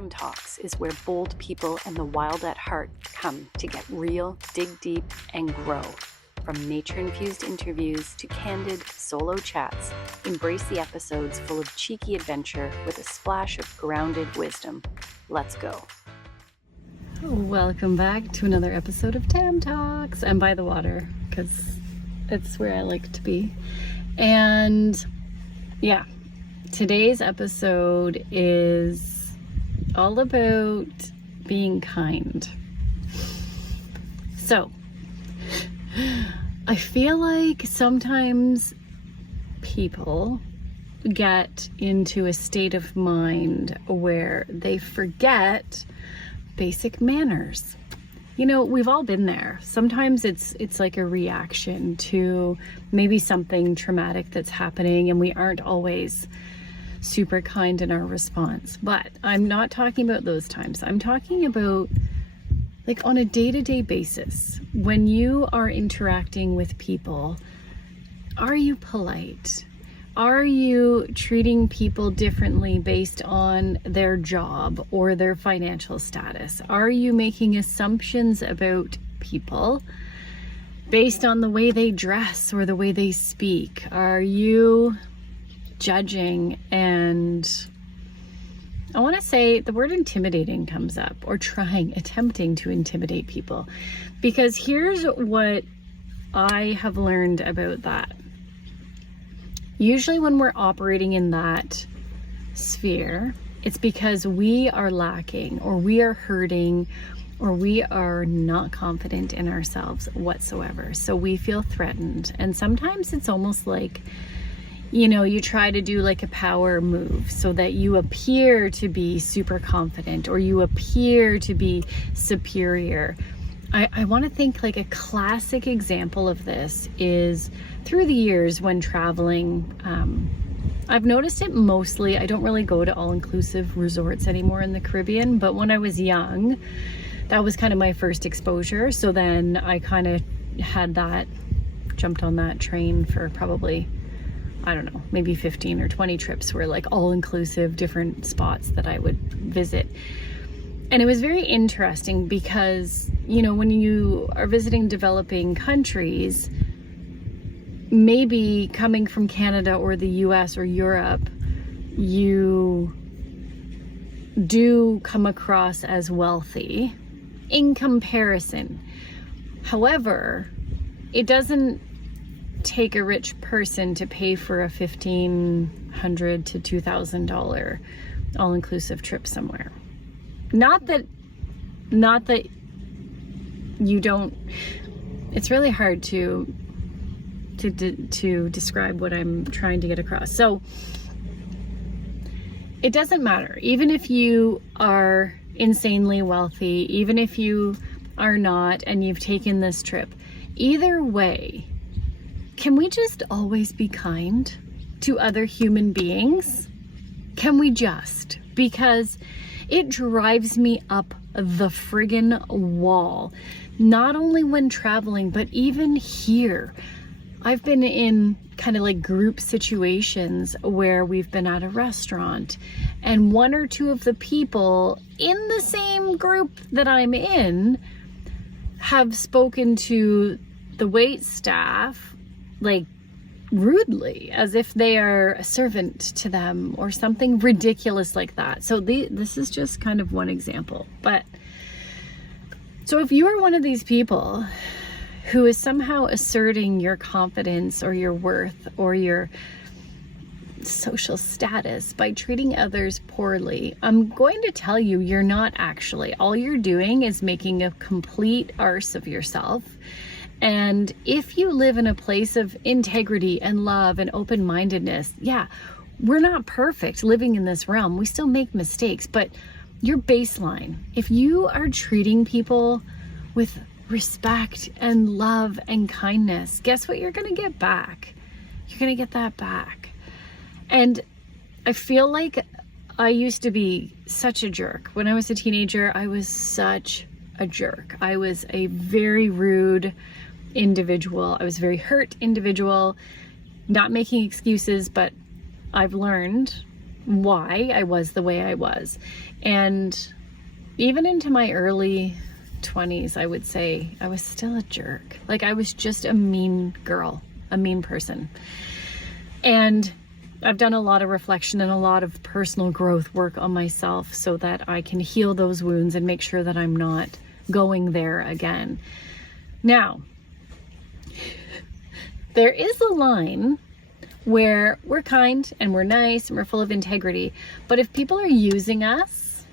Tam Talks is where bold people and the wild at heart come to get real, dig deep, and grow. From nature-infused interviews to candid solo chats, embrace the episodes full of cheeky adventure with a splash of grounded wisdom. Let's go. Welcome back to another episode of Tam Talks. I'm by the water because it's where I like to be. And yeah, today's episode is all about being kind. So, I feel like sometimes people get into a state of mind where they forget basic manners. You know, we've all been there. Sometimes it's like a reaction to maybe something traumatic that's happening, and we aren't always super kind in our response. But I'm not talking about those times. I'm talking about like on a day-to-day basis, when you are interacting with people, are you polite? Are you treating people differently based on their job or their financial status? Are you making assumptions about people based on the way they dress or the way they speak? Are you judging? And I want to say the word intimidating comes up, or attempting to intimidate people, because here's what I have learned about that. Usually when we're operating in that sphere, it's because we are lacking, or we are hurting, or we are not confident in ourselves whatsoever. So we feel threatened. And sometimes it's almost like, you know, you try to do like a power move so that you appear to be super confident, or you appear to be superior. I want to think like a classic example of this is through the years when traveling. I've noticed it mostly. I don't really go to all-inclusive resorts anymore in the Caribbean, but when I was young, that was kind of my first exposure. So then I kind of jumped on that train for probably, I don't know, maybe 15 or 20 trips were like all-inclusive, different spots that I would visit. And it was very interesting because, you know, when you are visiting developing countries, maybe coming from Canada or the US or Europe, you do come across as wealthy in comparison. However, it doesn't take a rich person to pay for a $1,500 to $2,000 all-inclusive trip somewhere. Not that you don't. It's really hard to describe what I'm trying to get across. So it doesn't matter, even if you are insanely wealthy, even if you are not, and you've taken this trip. Either way, can we just always be kind to other human beings? Can we just? Because it drives me up the friggin' wall. Not only when traveling, but even here. I've been in kind of like group situations where we've been at a restaurant, and one or two of the people in the same group that I'm in have spoken to the wait staff like rudely, as if they are a servant to them or something ridiculous like that. So this is just kind of one example. But so if you are one of these people who is somehow asserting your confidence or your worth or your social status by treating others poorly, I'm going to tell you, you're not actually. All you're doing is making a complete arse of yourself. And if you live in a place of integrity and love and open-mindedness, yeah, we're not perfect living in this realm. We still make mistakes, but your baseline, if you are treating people with respect and love and kindness, guess what you're going to get back? You're going to get that back. And I feel like I used to be such a jerk. When I was a teenager, I was such a jerk. I was a very rude individual. I was a very hurt individual, not making excuses, but I've learned why I was the way I was. And even into my early 20s, I would say I was still a jerk. Like, I was just a mean girl, a mean person. And I've done a lot of reflection and a lot of personal growth work on myself so that I can heal those wounds and make sure that I'm not going there again. Now, there is a line where we're kind and we're nice and we're full of integrity, but if people are using us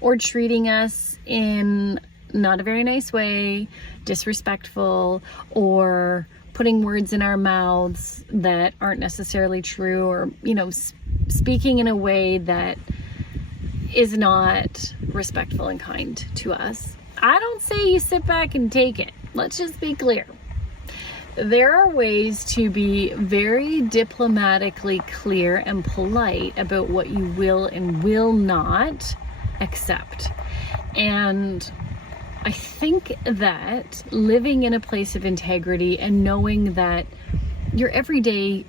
or treating us in not a very nice way, disrespectful, or putting words in our mouths that aren't necessarily true, or, you know, speaking in a way that is not respectful and kind to us, I don't say you sit back and take it. Let's just be clear. There are ways to be very diplomatically clear and polite about what you will and will not accept. And I think that living in a place of integrity and knowing that your everyday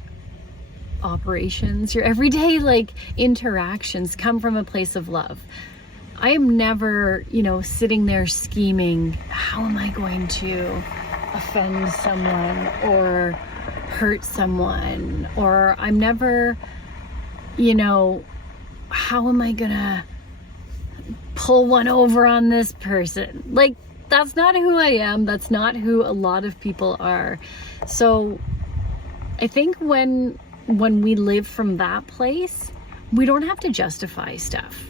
operations, your everyday interactions come from a place of love. I am never, sitting there scheming, how am I going to offend someone or hurt someone? Or I'm never, how am I gonna pull one over on this person? Like, that's not who I am. That's not who a lot of people are. So I think when we live from that place, we don't have to justify stuff.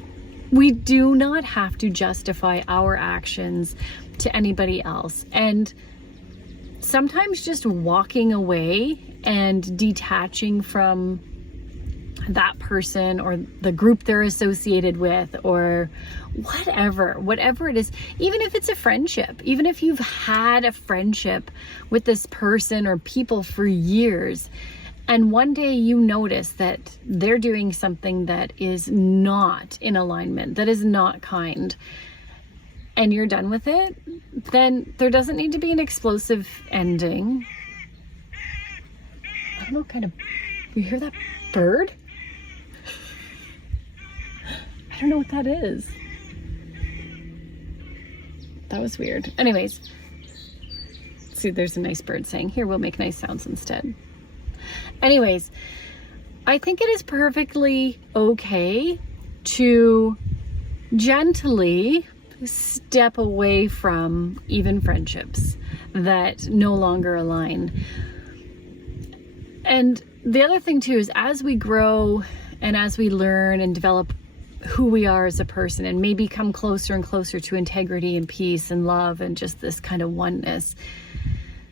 We do not have to justify our actions to anybody else. And sometimes just walking away and detaching from that person or the group they're associated with, or whatever it is, even if it's a friendship, even if you've had a friendship with this person or people for years, and one day you notice that they're doing something that is not in alignment, that is not kind, and you're done with it, then there doesn't need to be an explosive ending. I don't know, you hear that bird? I don't know what that is. That was weird. Anyways, see, there's a nice bird saying, here, we'll make nice sounds instead. Anyways, I think it is perfectly okay to gently step away from even friendships that no longer align. And the other thing too is, as we grow and as we learn and develop who we are as a person and maybe come closer and closer to integrity and peace and love and just this kind of oneness,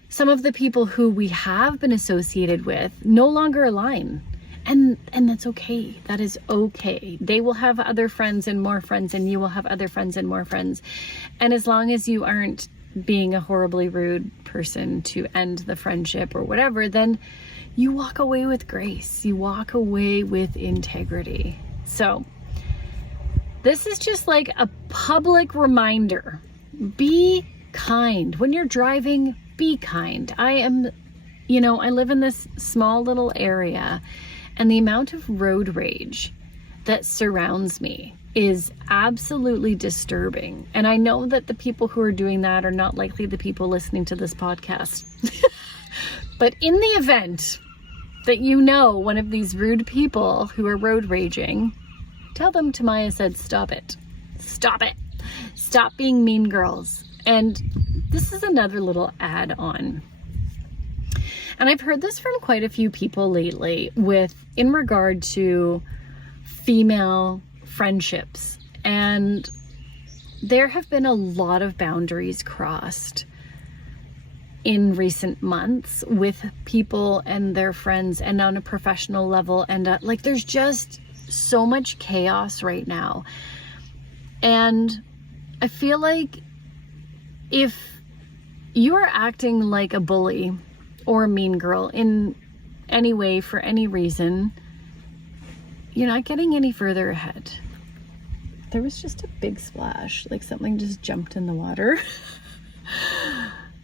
some of the people who we have been associated with no longer align. And that's okay. That is okay. They will have other friends and more friends, and you will have other friends and more friends. And as long as you aren't being a horribly rude person to end the friendship or whatever, then you walk away with grace. You walk away with integrity. So this is just like a public reminder. Be kind. When you're driving, be kind. I live in this small little area, and the amount of road rage that surrounds me is absolutely disturbing. And I know that the people who are doing that are not likely the people listening to this podcast. But in the event that one of these rude people who are road raging, tell them Tamiah said, stop it. Stop it. Stop being mean girls. And this is another little add-on. And I've heard this from quite a few people lately in regard to female friendships. And there have been a lot of boundaries crossed in recent months with people and their friends, and on a professional level. And there's just so much chaos right now. And I feel like if you are acting like a bully or a mean girl in any way for any reason, you're not getting any further ahead. There was just a big splash, like something just jumped in the water.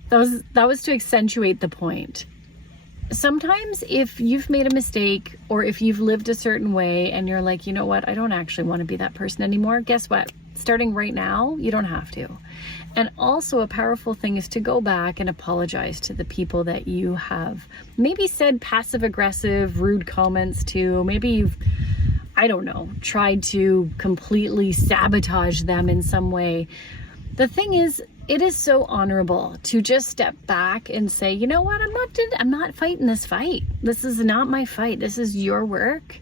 That was to accentuate the point. sometimes if you've made a mistake or if you've lived a certain way and you're like, you know what, I don't actually want to be that person anymore, guess what? Starting right now, you don't have to. And also a powerful thing is to go back and apologize to the people that you have maybe said passive aggressive, rude comments to. Maybe you've, I don't know, tried to completely sabotage them in some way. The thing is, it is so honorable to just step back and say, you know what, I'm not fighting this fight. This is not my fight. This is your work.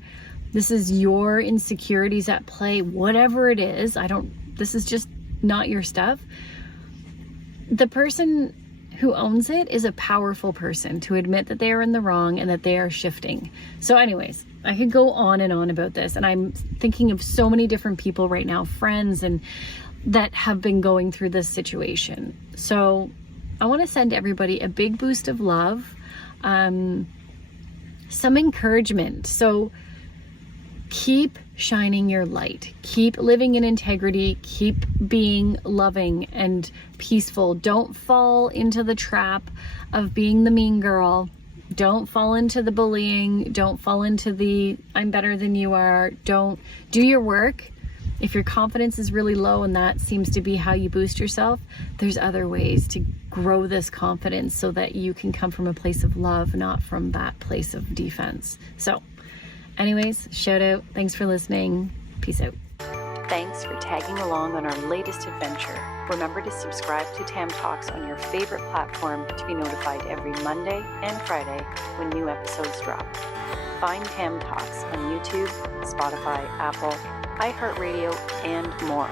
This is your insecurities at play, whatever it is. This is just not your stuff. The person who owns it is a powerful person to admit that they are in the wrong and that they are shifting. So anyways, I could go on and on about this. And I'm thinking of so many different people right now, friends and that have been going through this situation. So I want to send everybody a big boost of love, some encouragement. So keep shining your light, keep living in integrity, keep being loving and peaceful. Don't fall into the trap of being the mean girl. Don't fall into the bullying. Don't fall into the I'm better than you are. Don't do your work. If your confidence is really low and that seems to be how you boost yourself, there's other ways to grow this confidence so that you can come from a place of love, not from that place of defense. So anyways, shout out. Thanks for listening. Peace out. Thanks for tagging along on our latest adventure. Remember to subscribe to Tam Talks on your favorite platform to be notified every Monday and Friday when new episodes drop. Find Tam Talks on YouTube, Spotify, Apple, iHeartradio, and more.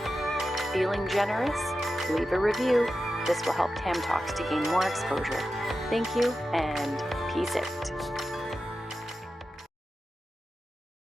Feeling generous? Leave a review. This will help Tam Talks to gain more exposure. Thank you, and peace out.